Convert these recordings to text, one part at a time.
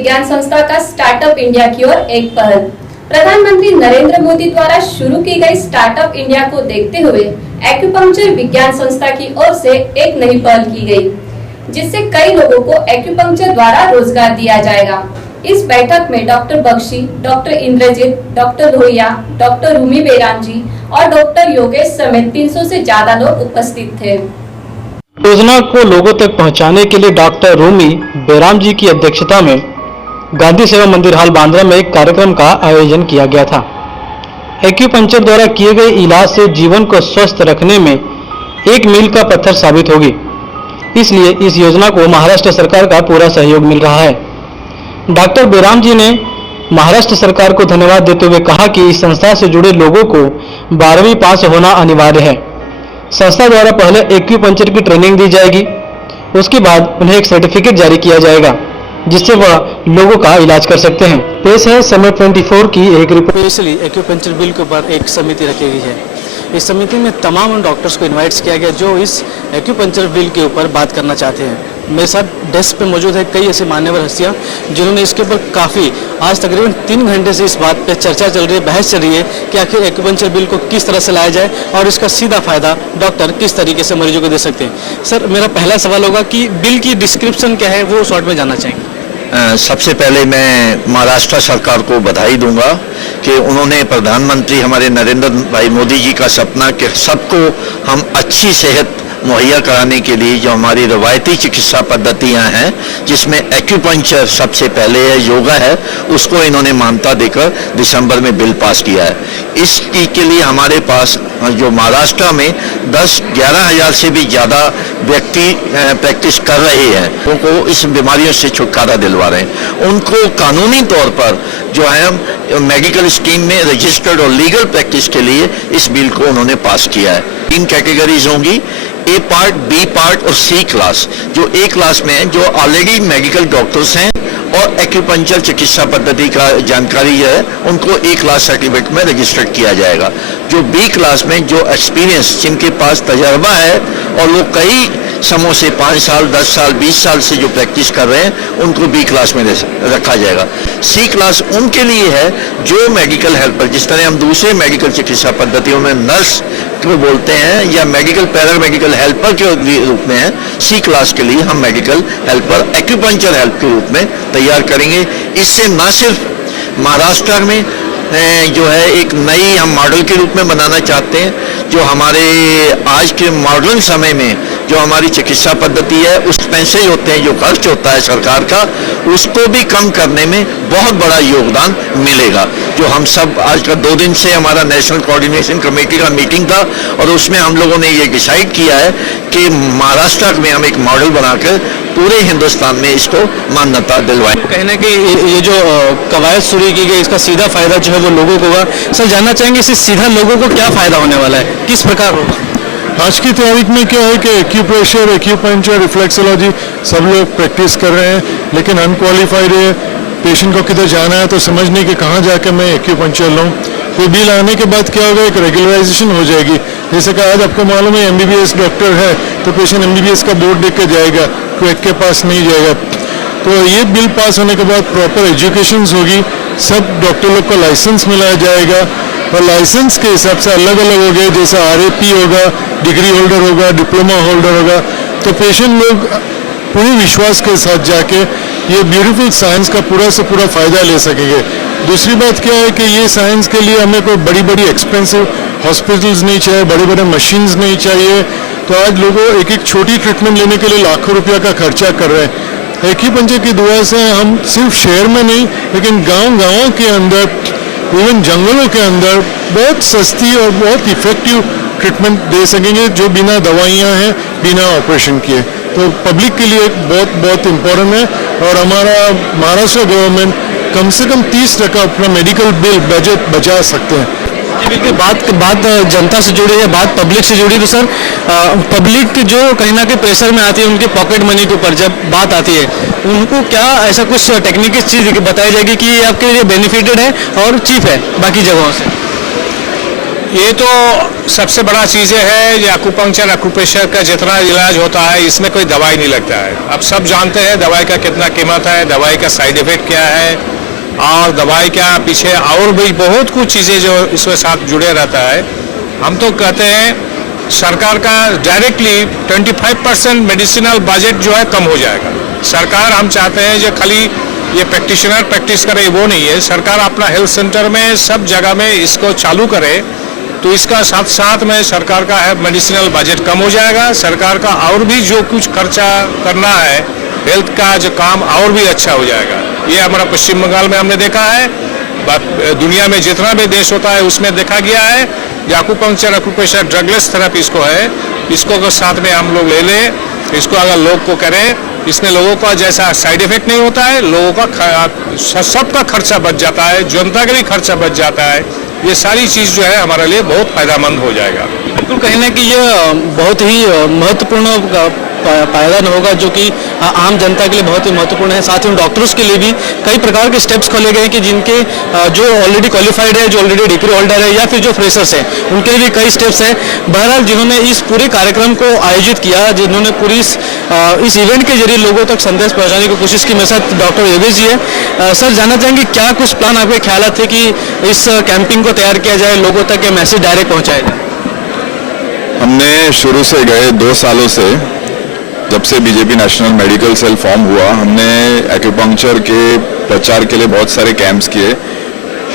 विज्ञान संस्था का स्टार्टअप इंडिया की ओर एक पहल। प्रधानमंत्री नरेंद्र मोदी द्वारा शुरू की गई स्टार्टअप इंडिया को देखते हुए एक्यूपंक्चर विज्ञान संस्था की ओर से एक नई पहल की गई, जिससे कई लोगों को एक्यूपंक्चर द्वारा रोजगार दिया जाएगा। इस बैठक में doctor Bakshi, doctor Inderjit, doctor Lohia, doctor Rumi Beram ji और डॉक्टर योगेश समेत 300 से ज्यादा लोग उपस्थित थे। योजना को लोगों तक पहुंचाने के लिए डॉक्टर रूमी बेराम जी की अध्यक्षता में गांधी सेवा मंदिर हाल बांद्रा में एक कार्यक्रम का आयोजन किया गया था। एक्यूपंक्चर द्वारा किए गए इलाज से जीवन को स्वस्थ रखने में एक मील का पत्थर साबित होगी, इसलिए इस योजना को महाराष्ट्र सरकार का पूरा सहयोग मिल रहा है। डॉक्टर बेराम जी ने महाराष्ट्र सरकार को धन्यवाद देते हुए कहा कि इस संस्था से जुड़े लोगों को 12वीं पास होना अनिवार्य है। संस्था द्वारा पहले एक्यूपंक्चर की ट्रेनिंग दी जाएगी, उसके बाद उन्हें एक सर्टिफिकेट जारी किया जाएगा, जिससे वह लोगों का इलाज कर सकते हैं। पेश है समय 24 की एक रिपोर्ट। स्पेशली एक्यूपंक्चर बिल के ऊपर एक समिति रखी गई है। इस समिति में तमाम डॉक्टर्स को इनवाइट किया गया जो इस एक्यूपंक्चर बिल के ऊपर बात करना चाहते हैं। मेरे साथ डेस्क पे मौजूद है कई ऐसे मान्यवर हस्तियां जिन्होंने इसके ऊपर काफ़ी आज तकरीबन 3 घंटे से इस बात पे चर्चा चल रही है, बहस चल रही है कि आखिर एक्यूपंक्चर बिल को किस तरह से लाया जाए और इसका सीधा फायदा डॉक्टर किस तरीके से मरीजों को दे सकते हैं। सर, मेरा पहला सवाल होगा कि बिल की डिस्क्रिप्शन क्या है, वो शॉर्ट में जानना चाहेंगे। सबसे पहले मैं महाराष्ट्र सरकार को बधाई दूंगा कि उन्होंने प्रधानमंत्री हमारे नरेंद्र भाई मोदी जी का सपना कि सबको हम अच्छी सेहत मुहैया कराने के लिए जो हमारी रवायती चिकित्सा पद्धतियां हैं, जिसमें एक्यूपंक्चर सबसे पहले है, योगा है, उसको इन्होंने मान्यता देकर दिसंबर में बिल पास किया है। इसकी के लिए हमारे पास जो महाराष्ट्र में 10-11 हज़ार से भी ज़्यादा व्यक्ति प्रैक्टिस कर रहे हैं, उनको इस बीमारियों से छुटकारा दिलवा रहे हैं। उनको कानूनी तौर पर जो है मेडिकल स्कीम में रजिस्टर्ड और लीगल प्रैक्टिस के लिए इस बिल को उन्होंने पास किया है। 3 कैटेगरीज होंगी, ए पार्ट, बी पार्ट और सी क्लास। जो ए क्लास में है जो ऑलरेडी मेडिकल डॉक्टर्स हैं और एक्यूपंक्चर चिकित्सा पद्धति का जानकारी है, उनको ए क्लास सर्टिफिकेट में रजिस्टर्ड किया जाएगा। जो बी क्लास में जो एक्सपीरियंस, जिनके पास तजर्बा है और वो कई समूह से 5 साल, 10 साल, 20 साल से जो प्रैक्टिस कर रहे हैं, उनको बी क्लास में रखा जाएगा। सी क्लास उनके लिए है जो मेडिकल हेल्पर, जिस तरह हम दूसरे मेडिकल चिकित्सा पद्धतियों में नर्स को बोलते हैं या मेडिकल पैरामेडिकल हेल्पर के रूप में है, सी क्लास के लिए हम मेडिकल हेल्पर एक्यूपंक्चर हेल्प के रूप में तैयार करेंगे। इससे न सिर्फ महाराष्ट्र में जो है एक नई हम मॉडल के रूप में बनाना चाहते हैं, जो हमारे आज के मॉडर्न समय में जो हमारी चिकित्सा पद्धति है उस पैसे होते हैं, जो खर्च होता है सरकार का, उसको भी कम करने में बहुत बड़ा योगदान मिलेगा। जो हम सब आज का 2 दिन से हमारा नेशनल कोऑर्डिनेशन कमेटी का मीटिंग था और उसमें हम लोगों ने ये डिसाइड किया है कि महाराष्ट्र में हम एक मॉडल बनाकर पूरे हिंदुस्तान में इसको मान्यता दिलवाएं। कहना कि ये जो कवायद शुरू की गई, इसका सीधा फायदा जो है वो लोगों को होगा। सर, जानना चाहेंगे इससे सीधा लोगों को क्या फायदा होने वाला है, किस प्रकार होगा? आज की तारीख में क्या है कि एक्यूप्रेशर, एक्यूपंक्चर, रिफ्लेक्सोलॉजी सब लोग प्रैक्टिस कर रहे हैं, लेकिन अनक्वालिफाइड है। पेशेंट को किधर जाना है तो समझ नहीं कि कहाँ जाकर मैं एक्यूपंक्चर लूँ। तो बिल आने के बाद क्या होगा, एक रेगुलराइजेशन हो जाएगी। जैसे कि आज आपको मालूम है MBBS डॉक्टर है तो पेशेंट MBBS का बोर्ड देख के जाएगा, क्वेक के पास नहीं जाएगा। तो ये बिल पास होने के बाद प्रॉपर एजुकेशन होगी, सब डॉक्टर लोग को लाइसेंस मिलाया जाएगा और लाइसेंस के हिसाब से अलग अलग हो गए, जैसे RAP होगा, डिग्री होल्डर होगा, डिप्लोमा होल्डर होगा। तो पेशेंट लोग पूरी विश्वास के साथ जाके ये ब्यूटीफुल साइंस का पूरा से पूरा फ़ायदा ले सकेंगे। दूसरी बात क्या है कि ये साइंस के लिए हमें कोई बड़ी बड़ी एक्सपेंसिव हॉस्पिटल्स नहीं चाहिए, बड़े बड़े मशीन्स नहीं चाहिए। तो आज लोगों एक एक छोटी ट्रीटमेंट लेने के लिए लाखों रुपया का खर्चा कर रहे हैं। एक्यूपंक्चर की दुआ से हम सिर्फ शहर में नहीं, लेकिन गाँव के अंदर, इवन जंगलों के अंदर बहुत सस्ती और बहुत इफेक्टिव ट्रीटमेंट दे सकेंगे, जो बिना दवाइयाँ हैं, बिना ऑपरेशन किए। तो पब्लिक के लिए बहुत बहुत इम्पोर्टेंट है और हमारा महाराष्ट्र गवर्नमेंट कम से कम 30% अपना मेडिकल बिल बजट बचा सकते हैं। बिल्कुल, बात जनता से जुड़ी है, बात पब्लिक से जुड़ी। तो सर, पब्लिक जो कहीं ना कहीं प्रेशर में आती है उनके पॉकेट मनी के ऊपर जब बात आती है, उनको क्या ऐसा कुछ टेक्निकल चीज़ बताई जाएगी कि ये आपके लिए बेनिफिटेड है और चीप है बाकी जगहों से? ये तो सबसे बड़ा चीज़ है, ये एक्यूपंक्चर एक्यूप्रेशर का जितना इलाज होता है इसमें कोई दवाई नहीं लगता है। अब सब जानते हैं दवाई का कितना कीमत है, दवाई का साइड इफेक्ट क्या है, और दवाई क्या पीछे और भी बहुत कुछ चीज़ें जो इसके साथ जुड़े रहता है। हम तो कहते हैं सरकार का डायरेक्टली 25% मेडिसिनल बजट जो है कम हो जाएगा। सरकार हम चाहते हैं जो खाली ये प्रैक्टिशनर प्रैक्टिस करे वो नहीं है, सरकार अपना हेल्थ सेंटर में सब जगह में इसको चालू करे तो इसका साथ साथ में सरकार का मेडिसिनल बजट कम हो जाएगा। सरकार का और भी जो कुछ खर्चा करना है हेल्थ का जो काम और भी अच्छा हो जाएगा। ये हमारा पश्चिम बंगाल में हमने देखा है, दुनिया में जितना भी देश होता है उसमें देखा गया है। एक्यूपंक्चर एक्यूप्रेशर ड्रगलेस थेरेपी इसको है, इसको अगर साथ में हम लोग ले लें, इसको अगर लोग को करें, इसमें लोगों का जैसा साइड इफेक्ट नहीं होता है, लोगों का सबका खर्चा बच जाता है, जनता के लिए खर्चा बच जाता है। ये सारी चीज़ जो है हमारे लिए बहुत फायदेमंद हो जाएगा। बिल्कुल कहना कि ये बहुत ही महत्वपूर्ण पायदान होगा जो कि आम जनता के लिए बहुत ही महत्वपूर्ण है। साथ ही डॉक्टर्स के लिए भी कई प्रकार के स्टेप्स खोले गए कि जिनके जो ऑलरेडी क्वालिफाइड है, जो ऑलरेडी डिग्री होल्डर है या फिर जो फ्रेशर्स हैं उनके लिए भी कई स्टेप्स हैं। बहरहाल जिन्होंने इस पूरे कार्यक्रम को आयोजित किया, जिन्होंने पूरी इस इवेंट के जरिए लोगों तक संदेश पहुँचाने की कोशिश की, मेरे साथ डॉक्टर एवेश जी है। सर, जानना चाहेंगे क्या कुछ प्लान आपके ख्याल थे कि इस कैंपिंग को तैयार किया जाए, लोगों तक ये मैसेज डायरेक्ट पहुँचाया जाए? हमने शुरू से गए 2 सालों से, जब से BJP national medical cell form हुआ, हमने एक्यूपंक्चर के प्रचार के लिए बहुत सारे कैंप्स किए।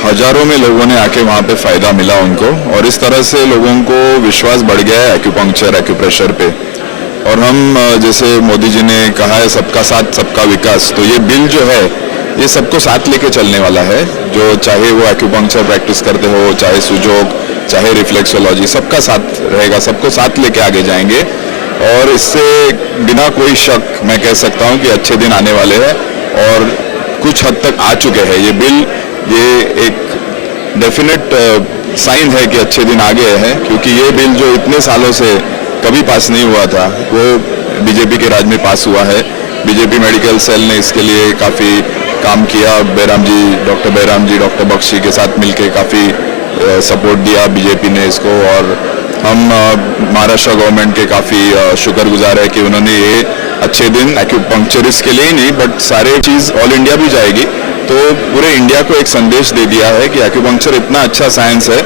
हजारों में लोगों ने आके वहाँ पे फ़ायदा मिला उनको, और इस तरह से लोगों को विश्वास बढ़ गया है एक्यूपंक्चर एक्यूप्रेशर पे। और हम जैसे मोदी जी ने कहा है सबका साथ सबका विकास, तो ये बिल जो है ये सबको साथ लेके चलने वाला है। जो चाहे वो एक्यूपंक्चर प्रैक्टिस करते हो, चाहे सुजोग, चाहे रिफ्लेक्सोलॉजी, सबका साथ रहेगा, सबको साथ लेके आगे जाएंगे। और इससे बिना कोई शक मैं कह सकता हूं कि अच्छे दिन आने वाले हैं, और कुछ हद तक आ चुके हैं। ये बिल ये एक डेफिनेट साइन है कि अच्छे दिन आ गए हैं, क्योंकि ये बिल जो इतने सालों से कभी पास नहीं हुआ था वो बीजेपी के राज में पास हुआ है। बीजेपी मेडिकल सेल ने इसके लिए काफ़ी काम किया। डॉक्टर बैराम जी, डॉक्टर बख्शी के साथ मिलके काफ़ी सपोर्ट दिया बीजेपी ने इसको, और हम महाराष्ट्र गवर्नमेंट के काफ़ी शुक्रगुजार है कि उन्होंने ये अच्छे दिन एक्यूपंक्चरिस्ट के लिए ही नहीं बट सारे चीज़ ऑल इंडिया भी जाएगी, तो पूरे इंडिया को एक संदेश दे दिया है कि एक्यूपंक्चर इतना अच्छा साइंस है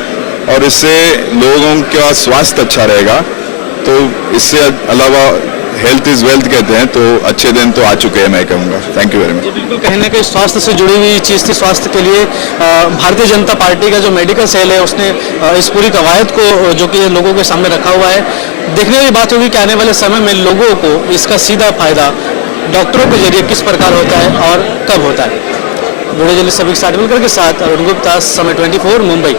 और इससे लोगों का स्वास्थ्य अच्छा रहेगा। तो इससे अलावा हेल्थ इज वेल्थ कहते हैं, तो अच्छे दिन तो आ चुके हैं मैं कहूँगा। Thank you very much. बिल्कुल कहने के स्वास्थ्य से जुड़ी हुई चीज़ थी। स्वास्थ्य के लिए भारतीय जनता पार्टी का जो मेडिकल सेल है उसने इस पूरी कवायद को जो कि लोगों के सामने रखा हुआ है। देखने वाली बात होगी कि आने वाले समय में लोगों को इसका सीधा फायदा डॉक्टरों के जरिए किस प्रकार होता है और कब होता है। वीडियो जर्नलिस्ट सभी साठ मिलकर के साथ अरुण गुप्ता, समय 24, मुंबई।